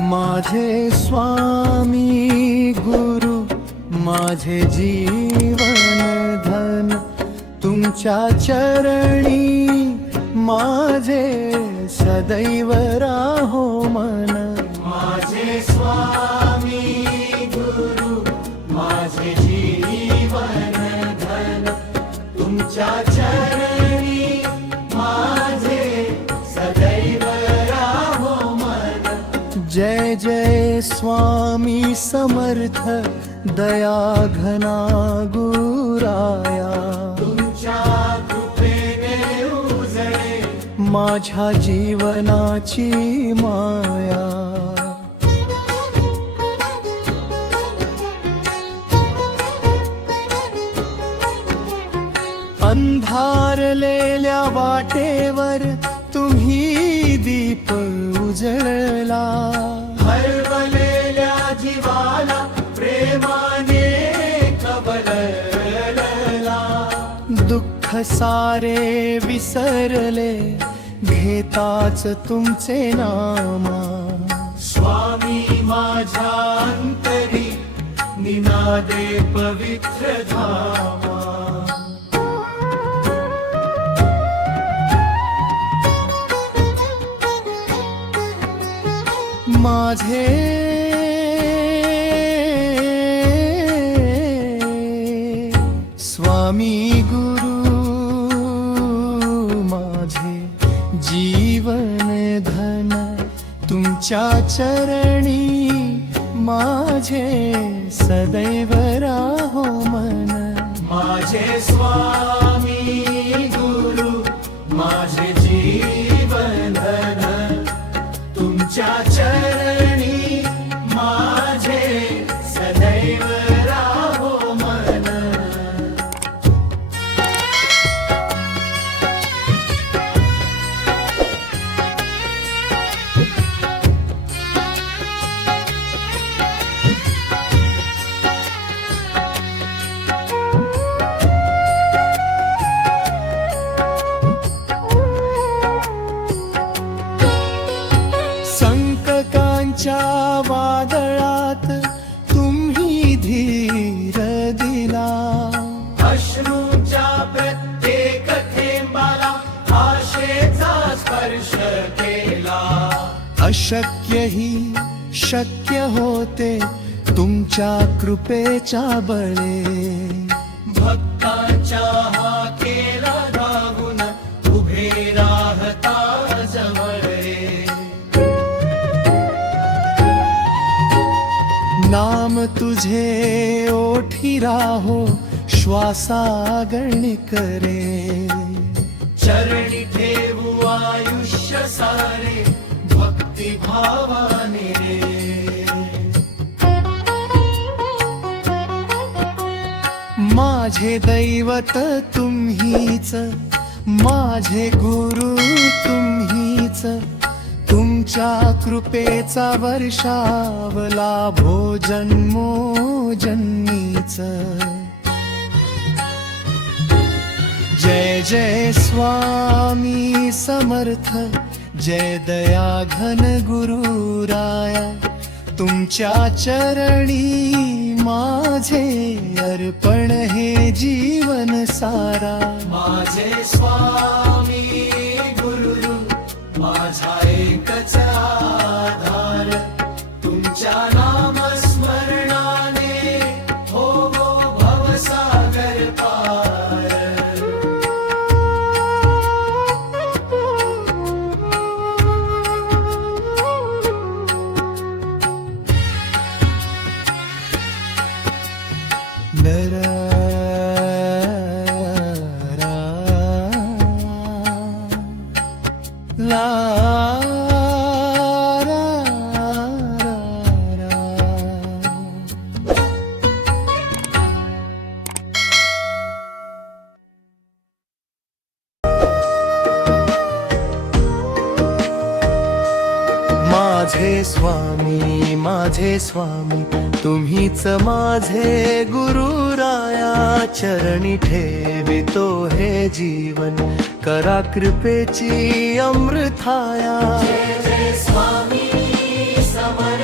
माझे स्वामी गुरु माझे जीवन धन तुमच्या चरणी माझे सदैव राहो मन। माझे स्वामी गुरु माझे जीवन धन तुमच्या चरणी माझे सदैव राहो मन। जय जय स्वामी समर्थ दया घना गुराया तुमच्या कृपेने उजळे माझ्या जीवनाची माया। अंधारलेल्या वाटेवर तुम्ही दीप उजळला हरवलेल्या जीवाला प्रेमाने कबलला। दुःख सारे विसरले घेताच तुमचे नाम। स्वामी माझ्या अंतरी निनादे पवित्र धामा। माझे स्वामी गुरु माझे जीवन धन तुमच्या चरणी माझे सदैव राहो मन। माझे स्वामी गुरु माझे जीवन धन तुमच्या चरणी माझे सदैव राहो मन। संकटांच्या वादळात तुम्ही धीर दिला अश्रूंच्या प्रत्येक थेंबाला आशेचा स्पर्श केला। अशक्यही शक्य होते तुमच्या कृपेच्या बळे। भक्तांच्या हाकेला धावून उभे राहता जवळे। नाम तुझे ओठी राहो श्वासागण करे। चरणी ठेवू आयुष्य सारे भक्ती भावाने रे। माझे दैवत तुम्हीच माझे गुरु तुम्हीच तुमच्या कृपेचा वर्षावला भोजन्मो जन्मीच। जय जय स्वामी समर्थ जय दया घन गुरुराया तुमच्या चरणी माझे अर्पण हे जीवन सारा। माझे स्वामी गुरु माझा एकच आधार तुमच्या नामस्मरणाने होवो भवसागर पार। माझे स्वामी तुम्हीच माझे गुरुराया चरणी ठेवितो हे जीवन करा कृपेची अमृताया। जय जय स्वामी समर्थ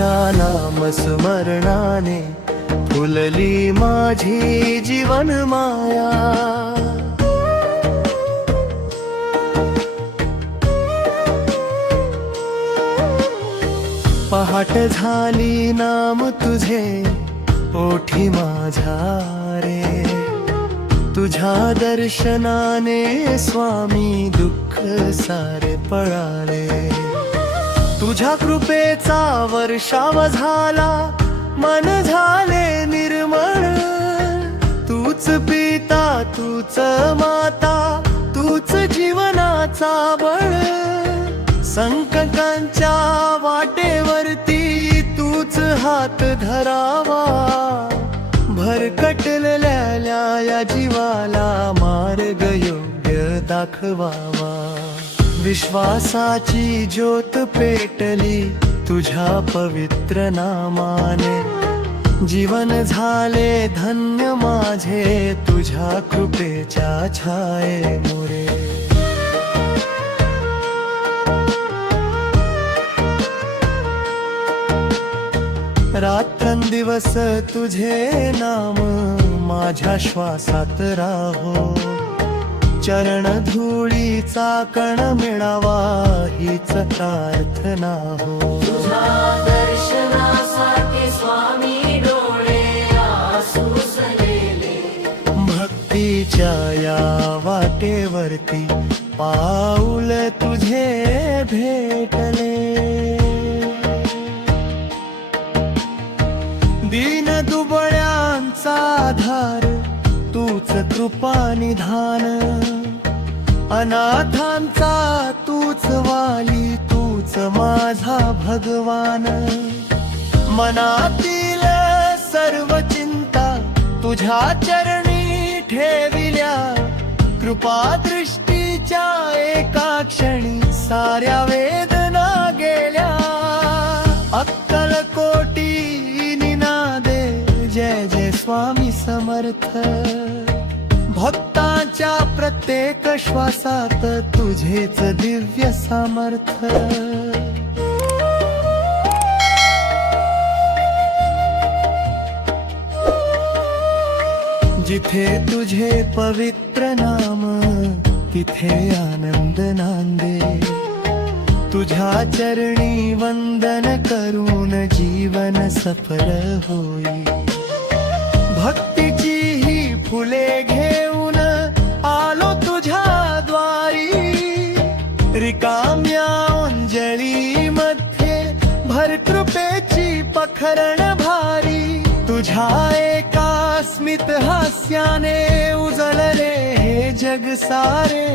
तुझ्या नामस्मरणाने फुलली माझी जीवन माया. पहाट झाली नाम तुझे ओठी माझ्या रे. तुझ्या दर्शनाने स्वामी दुःख सारे पळाले. तुझ्या कृपेचा वर्षाव झाला मन झाले निर्मळ. तूच पिता तूच माता तूच जीवनाचा बळ. संकटांच्या वाटेवरती तूच हात धरावा. भरकटलेल्या या जीवाला मार्ग योग्य दाखवावा. विश्वासाची ज्योत पेटली तुझ्या पवित्र नामाने. जीवन झाले धन्य माझे तुझ्या कृपेच्या छाये मोरे. रात्रंदिवस तुझे नाम माझ्या श्वासात राहो. चरण धुळीचा कण मिळावा हीच प्रार्थना हो. तुझ्या दर्शनासाठी स्वामी डोळे आसुसलेले. भक्तीच्या या वाटेवरती पाऊल तुझे भेटले. दीन दुबळ्यांचा आधार तूच कृपा निधान. अनाथांचा तूच वाली तूच माझा भगवान. मनातील सर्व चिंता तुझ्या चरणी ठेविल्या. कृपा दृष्टीच्या एका क्षणी साऱ्या वेदना गेल्या. अक्कल कोटी निनादे जय जय स्वामी समर्थ. भक्तांच्या प्रत्येक श्वासात तुझेच दिव्य सामर्थ. जिथे तुझे पवित्र नाम तिथे आनंद नांदे. तुझ्या चरणी वंदन करून जीवन सफल होई. भक्तीची ही फुले घेऊन आलो तुझ्या द्वारी. रिकाम्या अंजली मध्ये भर कृपेची पखरण भारी. तुझ्या एका स्मित हास्याने उजळले हे जग सारे.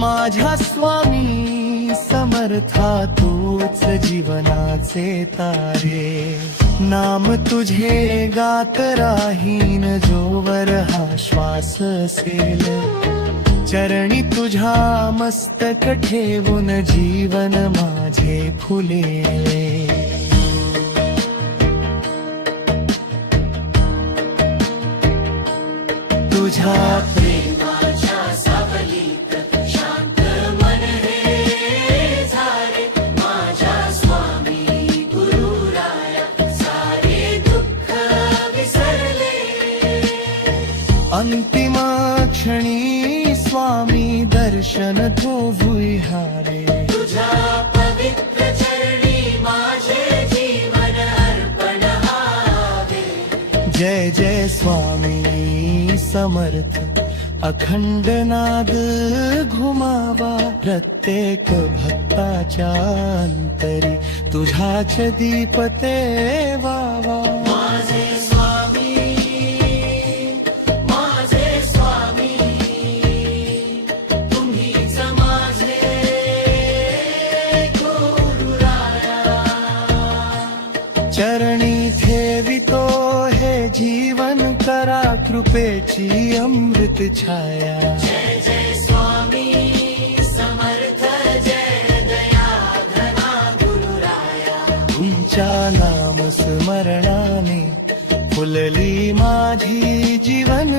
माझ्या स्वामी समर्था तूच जीवनाचे तारे. नाम तुझे गात राहीन जोवर हा श्वास असेल. चरणी तुझ्या मस्तक ठेवून जीवन माझे फुलेले. तुझ्या प्रेमाच्या सावलीत शांत मन हे झाले. माझ्या स्वामी गुरुराया सारे दुःख विसरले. अंतिम क्षणी स्वामी दर्शन तो भुईहारे. तुझ्या पवित्र चरणी माझे जीवन अर्पण हावे. जय जय स्वामी समर्थ. अखंड नाद घुमावा प्रत्येक भक्ताच्या अंतरी. तुझाच दीप तेवावा. माझे स्वामी माझे स्वामी तुम्हीच माझे गुरुराया. चरणी ठेवितो हे जीवन करा कृपेची अमृत छाया. जय जय स्वामी समर्थ जय दया घना गुरुराया. तुमच्या नाम स्मरणाने फुलली माझी जीवन